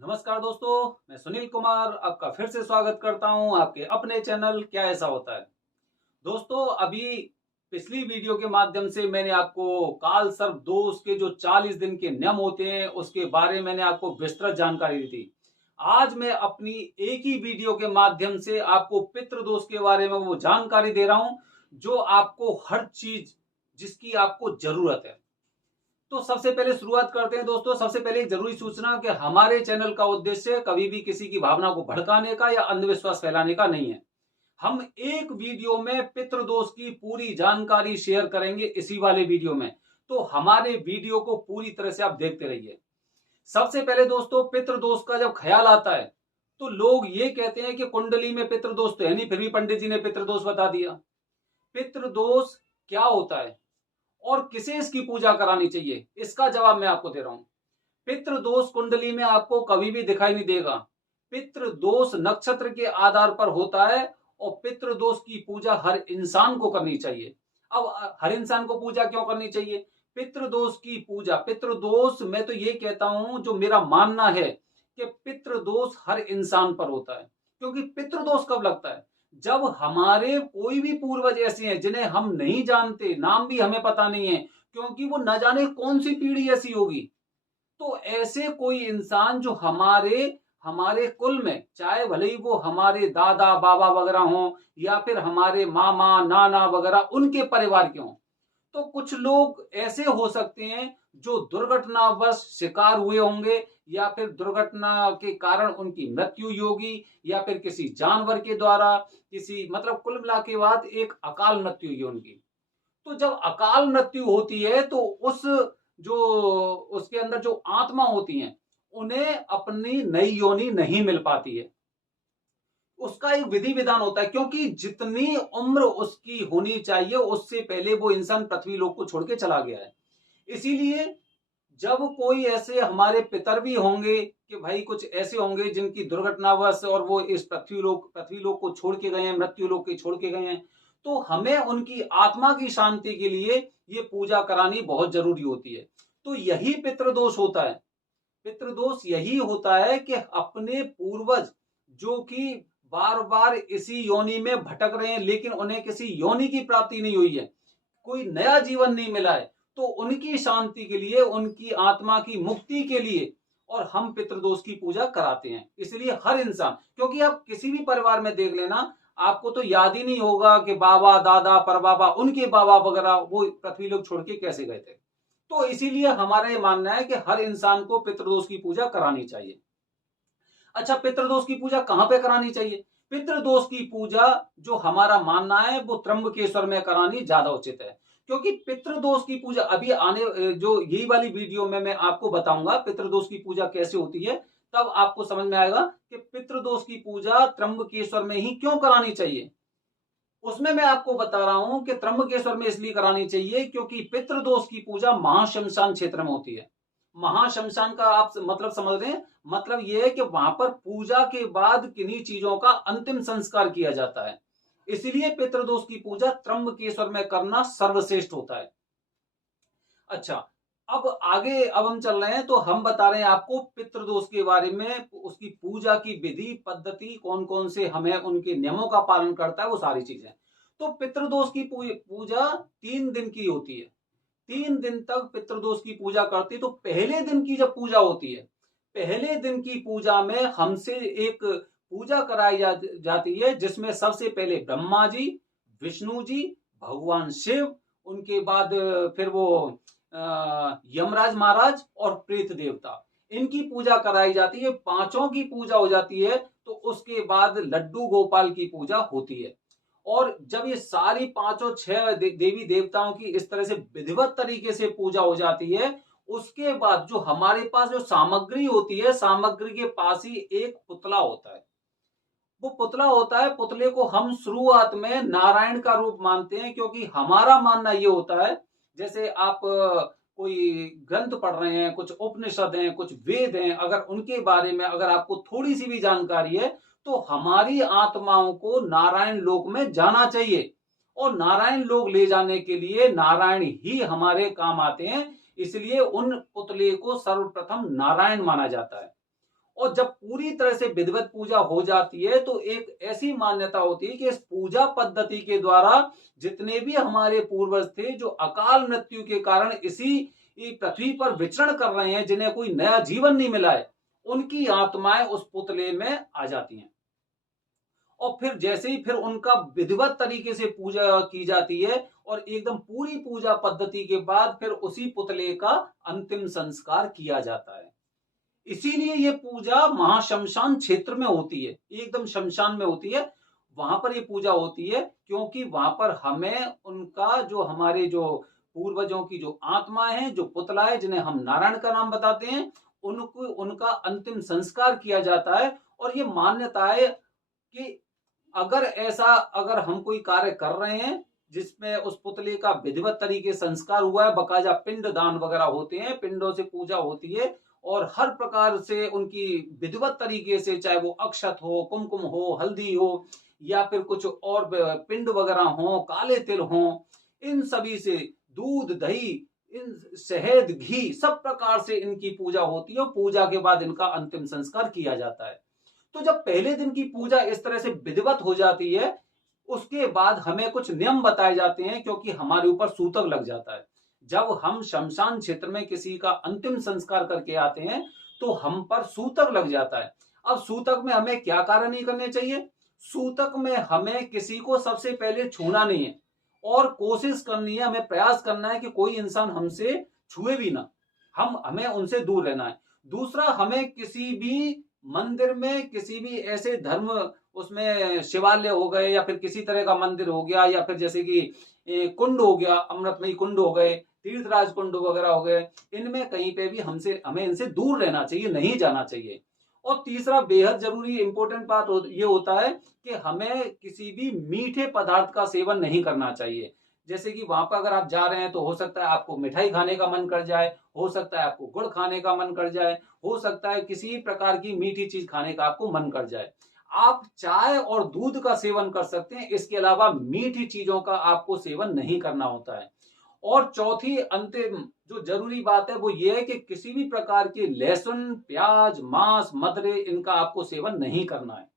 नमस्कार दोस्तों, मैं सुनील कुमार आपका फिर से स्वागत करता हूं आपके अपने चैनल क्या ऐसा होता है। दोस्तों, अभी पिछली वीडियो के माध्यम से मैंने आपको काल सर्प दोष के जो 40 दिन के नियम होते हैं उसके बारे में मैंने आपको विस्तृत जानकारी दी थी। आज मैं अपनी एक ही वीडियो के माध्यम से आपको पितृ दोष के बारे में वो जानकारी दे रहा हूं जो आपको हर चीज जिसकी आपको जरूरत है। तो सबसे पहले शुरुआत करते हैं दोस्तों। सबसे पहले एक जरूरी सूचना कि हमारे चैनल का उद्देश्य कभी भी किसी की भावना को भड़काने का या अंधविश्वास फैलाने का नहीं है। हम एक वीडियो में पितृदोष की पूरी जानकारी शेयर करेंगे इसी वाले वीडियो में। तो हमारे वीडियो को पूरी तरह से आप देखते रहिए। सबसे पहले दोस्तों, पितृदोष का जब ख्याल आता है तो लोग ये कहते हैं कि कुंडली में पितृदोष तो है नहीं, फिर भी पंडित जी ने पितृदोष बता दिया। पितृदोष क्या होता है और किसे इसकी पूजा करानी चाहिए, इसका जवाब मैं आपको दे रहा हूं। पितृ दोष कुंडली में आपको कभी भी दिखाई नहीं देगा। पितृ दोष नक्षत्र के आधार पर होता है और पितृ दोष की पूजा हर इंसान को करनी चाहिए। अब हर इंसान को पूजा क्यों करनी चाहिए? पितृ दोष की पूजा, पितृ दोष मैं तो ये कहता हूं, जो मेरा मानना है कि पितृ दोष हर इंसान पर होता है। क्योंकि पितृ दोष कब लगता है? जब हमारे कोई भी पूर्वज ऐसे हैं जिन्हें हम नहीं जानते, नाम भी हमें पता नहीं है, क्योंकि वो न जाने कौन सी पीढ़ी ऐसी होगी। तो ऐसे कोई इंसान जो हमारे हमारे कुल में, चाहे भले ही वो हमारे दादा बाबा वगैरह हों या फिर हमारे मामा नाना वगैरह उनके परिवार के हों, तो कुछ लोग ऐसे हो सकते हैं जो दुर्घटनावश शिकार हुए होंगे या फिर दुर्घटना के कारण उनकी मृत्यु हुई होगी या फिर किसी जानवर के द्वारा, किसी मतलब कुल मिला के बाद एक अकाल मृत्यु हुई उनकी। तो जब अकाल मृत्यु होती है तो उस जो उसके अंदर जो आत्मा होती हैं उन्हें अपनी नई योनि नहीं मिल पाती है। उसका एक विधि विधान होता है, क्योंकि जितनी उम्र उसकी होनी चाहिए उससे पहले वो इंसान पृथ्वी लोक को छोड़ के चला गया है। इसीलिए जब कोई ऐसे हमारे पितर भी होंगे कि भाई कुछ ऐसे होंगे जिनकी दुर्घटनावश और वो इस पृथ्वी लोक को छोड़ के गए हैं, मृत्यु लोक के छोड़ के गए हैं, तो हमें उनकी आत्मा की शांति के लिए ये पूजा करानी बहुत जरूरी होती है। तो यही पितृदोष होता है। पितृदोष यही होता है कि अपने पूर्वज जो कि बार बार इसी योनि में भटक रहे हैं लेकिन उन्हें किसी योनि की प्राप्ति नहीं हुई है, कोई नया जीवन नहीं मिला है, तो उनकी शांति के लिए, उनकी आत्मा की मुक्ति के लिए और हम पितृदोष की पूजा कराते हैं। इसलिए हर इंसान, क्योंकि आप किसी भी परिवार में देख लेना, आपको तो याद ही नहीं होगा कि बाबा दादा परबाबा उनके बाबा वगैरह वो पृथ्वी लोग छोड़ के कैसे गए थे। तो इसीलिए हमारा ये मानना है कि हर इंसान को पितृदोष की पूजा करानी चाहिए। अच्छा, पितृदोष की पूजा कहां पे करानी चाहिए? पितृदोष की पूजा जो हमारा मानना है वो त्र्यंबकेश्वर में करानी ज्यादा उचित है। क्योंकि पितृदोष की पूजा अभी आने जो यही वाली वीडियो में मैं आपको बताऊंगा पितृदोष की पूजा कैसे होती है, तब आपको समझ में आएगा कि पितृदोष की पूजा त्र्यंबकेश्वर में ही क्यों करानी चाहिए। उसमें मैं आपको बता रहा हूं कि त्र्यंबकेश्वर में इसलिए करानी चाहिए क्योंकि पितृदोष की पूजा महाशमशान क्षेत्र में होती है। महाशमशान का आप मतलब समझ रहे हैं? मतलब यह है कि वहां पर पूजा के बाद किन्हीं चीजों का अंतिम संस्कार किया जाता है। इसलिए पितृदोष की पूजा त्र्यंबकेश्वर में करना सर्वश्रेष्ठ होता है। अच्छा, अब हम चल रहे हैं, तो हम बता रहे हैं आपको पितृदोष के बारे में, उसकी पूजा की विधि पद्धति, कौन कौन से हमें उनके नियमों का पालन करता है, वो सारी चीजें। तो पितृदोष की पूजा 3 दिन की होती है। 3 दिन तक पितृदोष की पूजा करती। तो पहले दिन की जब पूजा होती है, पहले दिन की पूजा में हमसे एक पूजा कराई जाती है जिसमें सबसे पहले ब्रह्मा जी, विष्णु जी, भगवान शिव, उनके बाद फिर वो यमराज महाराज और प्रेत देवता, इनकी पूजा कराई जाती है। पांचों की पूजा हो जाती है तो उसके बाद लड्डू गोपाल की पूजा होती है। और जब ये सारी पांचों 6 देवी देवताओं की इस तरह से विधिवत तरीके से पूजा हो जाती है, उसके बाद जो हमारे पास जो सामग्री होती है, सामग्री के पास ही एक पुतला होता है। वो पुतला होता है, पुतले को हम शुरुआत में नारायण का रूप मानते हैं, क्योंकि हमारा मानना ये होता है, जैसे आप कोई ग्रंथ पढ़ रहे हैं, कुछ उपनिषद हैं, कुछ वेद हैं, अगर उनके बारे में अगर आपको थोड़ी सी भी जानकारी है तो हमारी आत्माओं को नारायण लोक में जाना चाहिए। और नारायण लोक ले जाने के लिए नारायण ही हमारे काम आते हैं, इसलिए उन पुतले को सर्वप्रथम नारायण माना जाता है। और जब पूरी तरह से विधिवत पूजा हो जाती है तो एक ऐसी मान्यता होती है कि इस पूजा पद्धति के द्वारा जितने भी हमारे पूर्वज थे जो अकाल मृत्यु के कारण इसी पृथ्वी पर विचरण कर रहे हैं, जिन्हें कोई नया जीवन नहीं मिला है, उनकी आत्माएं उस पुतले में आ जाती हैं। और फिर जैसे ही फिर उनका विधिवत तरीके से पूजा की जाती है और एकदम पूरी पूजा पद्धति के बाद फिर उसी पुतले का अंतिम संस्कार किया जाता है। इसीलिए ये पूजा महाशमशान क्षेत्र में होती है, एकदम शमशान में होती है, वहां पर ये पूजा होती है, क्योंकि वहां पर हमें उनका जो हमारे जो पूर्वजों की जो आत्मा है, जो पुतला है, जिन्हें हम नारायण का नाम बताते हैं, उनको उनका अंतिम संस्कार किया जाता है। और ये मान्यता है कि अगर हम कोई कार्य कर रहे हैं जिसमें उस पुतले का विधिवत तरीके संस्कार हुआ है, बकायदा पिंड दान वगैरह होते हैं, पिंडों से पूजा होती है और हर प्रकार से उनकी विधिवत तरीके से, चाहे वो अक्षत हो, कुमकुम हो, हल्दी हो या फिर कुछ और पिंड वगैरह हो, काले तिल हो, इन सभी से दूध दही, इन शहद घी, सब प्रकार से इनकी पूजा होती है और पूजा के बाद इनका अंतिम संस्कार किया जाता है। तो जब पहले दिन की पूजा इस तरह से विधिवत हो जाती है, उसके बाद हमें कुछ नियम बताए जाते हैं, क्योंकि हमारे ऊपर सूतक लग जाता है। जब हम शमशान क्षेत्र में किसी का अंतिम संस्कार करके आते हैं तो हम पर सूतक लग जाता है। अब सूतक में हमें क्या कार्य नहीं करने चाहिए? सूतक में हमें किसी को सबसे पहले छूना नहीं है और कोशिश करनी है, हमें प्रयास करना है कि कोई इंसान हमसे छुए भी ना, हमें उनसे दूर रहना है। दूसरा, हमें किसी भी मंदिर में, किसी भी ऐसे धर्म, उसमें शिवालय हो गए या फिर किसी तरह का मंदिर हो गया या फिर जैसे कि कुंड हो गया, अमृतमयी कुंड हो गए, तीर्थराज कुंड वगैरह हो गए, इनमें कहीं पे भी हमें इनसे दूर रहना चाहिए, नहीं जाना चाहिए। और तीसरा बेहद जरूरी इंपॉर्टेंट बात ये होता है कि हमें किसी भी मीठे पदार्थ का सेवन नहीं करना चाहिए। जैसे कि वहां पर अगर आप जा रहे हैं तो हो सकता है आपको मिठाई खाने का मन कर जाए, हो सकता है आपको गुड़ खाने का मन कर जाए, हो सकता है किसी प्रकार की मीठी चीज खाने का आपको मन कर जाए। आप चाय और दूध का सेवन कर सकते हैं, इसके अलावा मीठी चीजों का आपको सेवन नहीं करना होता है। और चौथी अंतिम जो जरूरी बात है वो ये है कि किसी भी प्रकार के लहसुन, प्याज, मांस, मदिरे, इनका आपको सेवन नहीं करना है।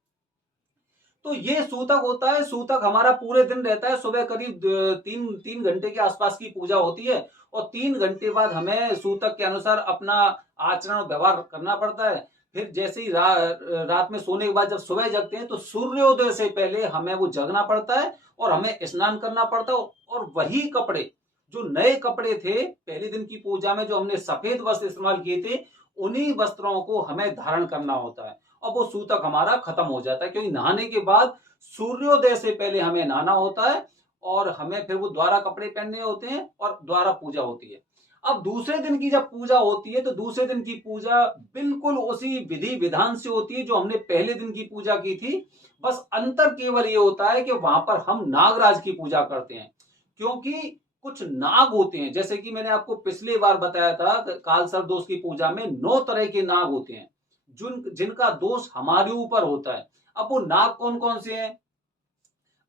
तो ये सूतक होता है। सूतक हमारा पूरे दिन रहता है। सुबह करीब 3 घंटे के आसपास की पूजा होती है और 3 घंटे बाद हमें सूतक के अनुसार अपना आचरण और व्यवहार करना पड़ता है। फिर जैसे ही रात में सोने के बाद जब सुबह जगते हैं तो सूर्योदय से पहले हमें वो जगना पड़ता है और हमें स्नान करना पड़ता है। और वही कपड़े, जो नए कपड़े थे पहले दिन की पूजा में, जो हमने सफेद वस्त्र इस्तेमाल किए थे, उन्हीं वस्त्रों को हमें धारण करना होता है। अब वो सूतक हमारा खत्म हो जाता है, क्योंकि नहाने के बाद सूर्योदय से पहले हमें नहाना होता है और हमें फिर वो दोबारा कपड़े पहनने होते हैं और दोबारा पूजा होती है। अब दूसरे दिन की जब पूजा होती है तो दूसरे दिन की पूजा बिल्कुल उसी विधि विधान से होती है जो हमने पहले दिन की पूजा की थी। बस अंतर केवल ये होता है कि वहां पर हम नागराज की पूजा करते हैं, क्योंकि कुछ नाग होते हैं। जैसे कि मैंने आपको पिछली बार बताया था, काल सर्प दोष की पूजा में 9 तरह के नाग होते हैं जिनका दोष हमारे ऊपर होता है। अब वो नाग कौन कौन से हैं?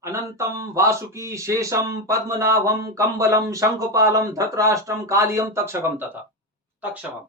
अनंतम, वासुकी, शेषम, पद्मनाभम, कंबलम, शंखपालम, धृतराष्ट्रम, कालियम, तक्षकम तथा तक्षकम।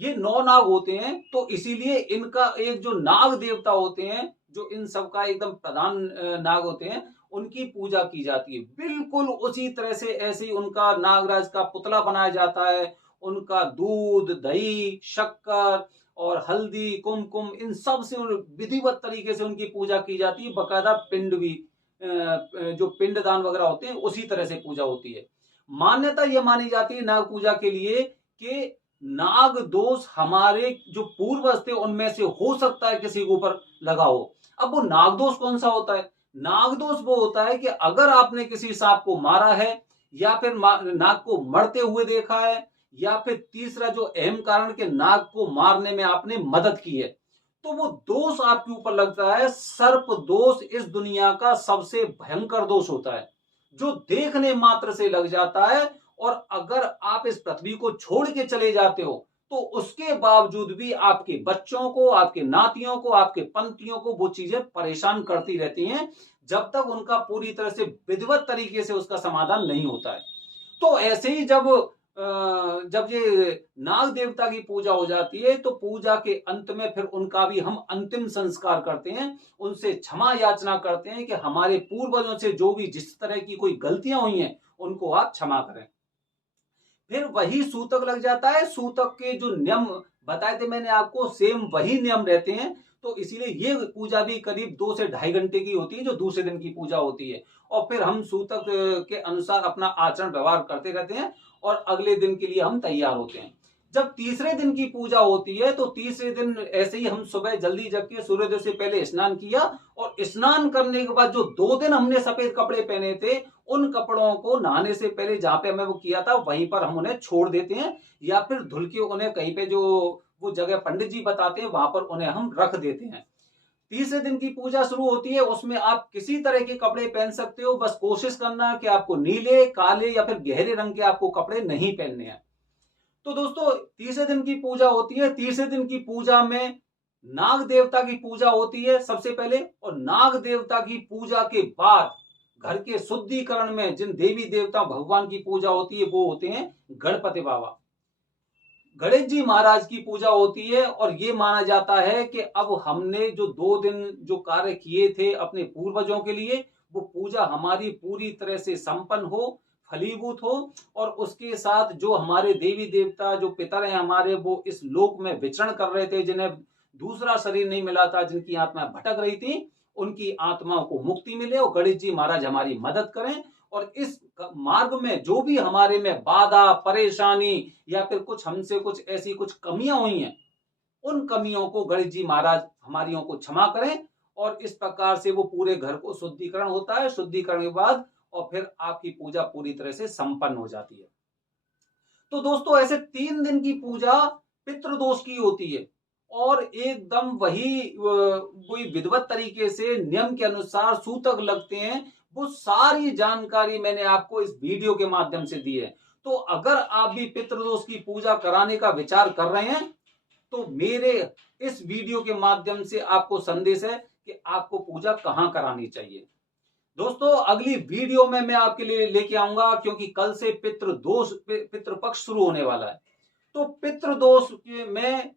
ये 9 नाग होते हैं। तो इसीलिए इनका एक जो नाग देवता होते हैं, जो इन सब का एकदम प्रधान नाग होते हैं, उनकी पूजा की जाती है। बिल्कुल उसी तरह से ऐसे ही उनका नागराज का पुतला बनाया जाता है। उनका दूध, दही, शक्कर और हल्दी, कुमकुम, इन सब से विधिवत तरीके से उनकी पूजा की जाती है। बकायदा पिंड भी, जो पिंड दान वगैरह होते हैं, उसी तरह से पूजा होती है। मान्यता यह मानी जाती है नाग पूजा के लिए कि नाग दोष हमारे जो पूर्वज थे उनमें से हो सकता है किसी के ऊपर लगा हो। अब वो नाग दोष कौन सा होता है? नाग दोष वो होता है कि अगर आपने किसी सांप को मारा है या फिर नाग को मरते हुए देखा है, या फिर तीसरा जो अहम कारण के नाग को मारने में आपने मदद की है, तो वो दोष आपके ऊपर लगता है। सर्प दोष इस दुनिया का सबसे भयंकर दोष होता है, जो देखने मात्र से लग जाता है। और अगर आप इस पृथ्वी को छोड़ के चले जाते हो तो उसके बावजूद भी आपके बच्चों को, आपके नातियों को, आपके पंतियों को वो चीजें परेशान करती रहती हैं, जब तक उनका पूरी तरह से विधिवत तरीके से उसका समाधान नहीं होता है। तो ऐसे ही जब जब ये नाग देवता की पूजा हो जाती है तो पूजा के अंत में फिर उनका भी हम अंतिम संस्कार करते हैं, उनसे क्षमा याचना करते हैं कि हमारे पूर्वजों से जो भी जिस तरह की कोई गलतियां हुई हैं उनको आप क्षमा करें। फिर वही सूतक लग जाता है। सूतक के जो नियम बताए थे मैंने आपको, सेम वही नियम रहते हैं। तो इसीलिए ये पूजा भी करीब 2 से ढाई घंटे की होती है, जो दूसरे दिन की पूजा होती है। और फिर हम सूतक के अनुसार अपना आचरण व्यवहार करते रहते हैं और अगले दिन के लिए हम तैयार होते हैं। जब तीसरे दिन की पूजा होती है तो तीसरे दिन ऐसे ही हम सुबह जल्दी जग के सूर्योदय से पहले स्नान किया, और स्नान करने के बाद जो 2 दिन हमने सफेद कपड़े पहने थे उन कपड़ों को नहाने से पहले जहां पे हमें वो किया था वहीं पर हम उन्हें छोड़ देते हैं, या फिर धुल के उन्हें कहीं पे जो वो जगह पंडित जी बताते हैं वहां पर उन्हें हम रख देते हैं। तीसरे दिन की पूजा शुरू होती है, उसमें आप किसी तरह के कपड़े पहन सकते हो, बस कोशिश करना कि आपको नीले, काले या फिर गहरे रंग के आपको कपड़े नहीं पहनने हैं। तो दोस्तों तीसरे दिन की पूजा होती है। तीसरे दिन की पूजा में नाग देवता की पूजा होती है सबसे पहले, और नाग देवता की पूजा के बाद घर के शुद्धिकरण में जिन देवी देवता भगवान की पूजा होती है वो होते हैं गणपति बाबा। गणेश जी महाराज की पूजा होती है, और ये माना जाता है कि अब हमने जो 2 दिन जो कार्य किए थे अपने पूर्वजों के लिए, वो पूजा हमारी पूरी तरह से संपन्न हो, फलीभूत हो, और उसके साथ जो हमारे देवी देवता जो पितर हैं हमारे, वो इस लोक में विचरण कर रहे थे, जिन्हें दूसरा शरीर नहीं मिला था, जिनकी आत्मा भटक रही थी, उनकी आत्माओं को मुक्ति मिले और गणेश जी महाराज हमारी मदद करें। और इस मार्ग में जो भी हमारे में बाधा, परेशानी या फिर कुछ हमसे कुछ ऐसी कुछ कमियां हुई हैं, उन कमियों को गणेश जी महाराज हमारियों को क्षमा करें, और इस प्रकार से वो पूरे घर को शुद्धिकरण होता है। शुद्धिकरण के बाद और फिर आपकी पूजा पूरी तरह से संपन्न हो जाती है। तो दोस्तों ऐसे 3 दिन की पूजा पितृदोष की होती है, और एकदम वही विधिवत तरीके से नियम के अनुसार सूतक लगते हैं। वो सारी जानकारी मैंने आपको इस वीडियो के माध्यम से दी है। तो अगर आप भी पितृदोष की पूजा कराने का विचार कर रहे हैं तो मेरे इस वीडियो के माध्यम से आपको संदेश है कि आपको पूजा कहां करानी चाहिए। दोस्तों अगली वीडियो में मैं आपके लिए लेके आऊंगा, क्योंकि कल से पितृपक्ष शुरू होने वाला है। तो पितृदोष में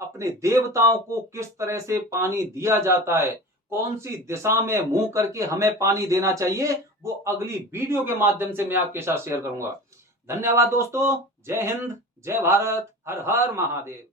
अपने देवताओं को किस तरह से पानी दिया जाता है, कौन सी दिशा में मुंह करके हमें पानी देना चाहिए, वो अगली वीडियो के माध्यम से मैं आपके साथ शेयर करूंगा। धन्यवाद दोस्तों। जय हिंद, जय भारत, हर हर महादेव।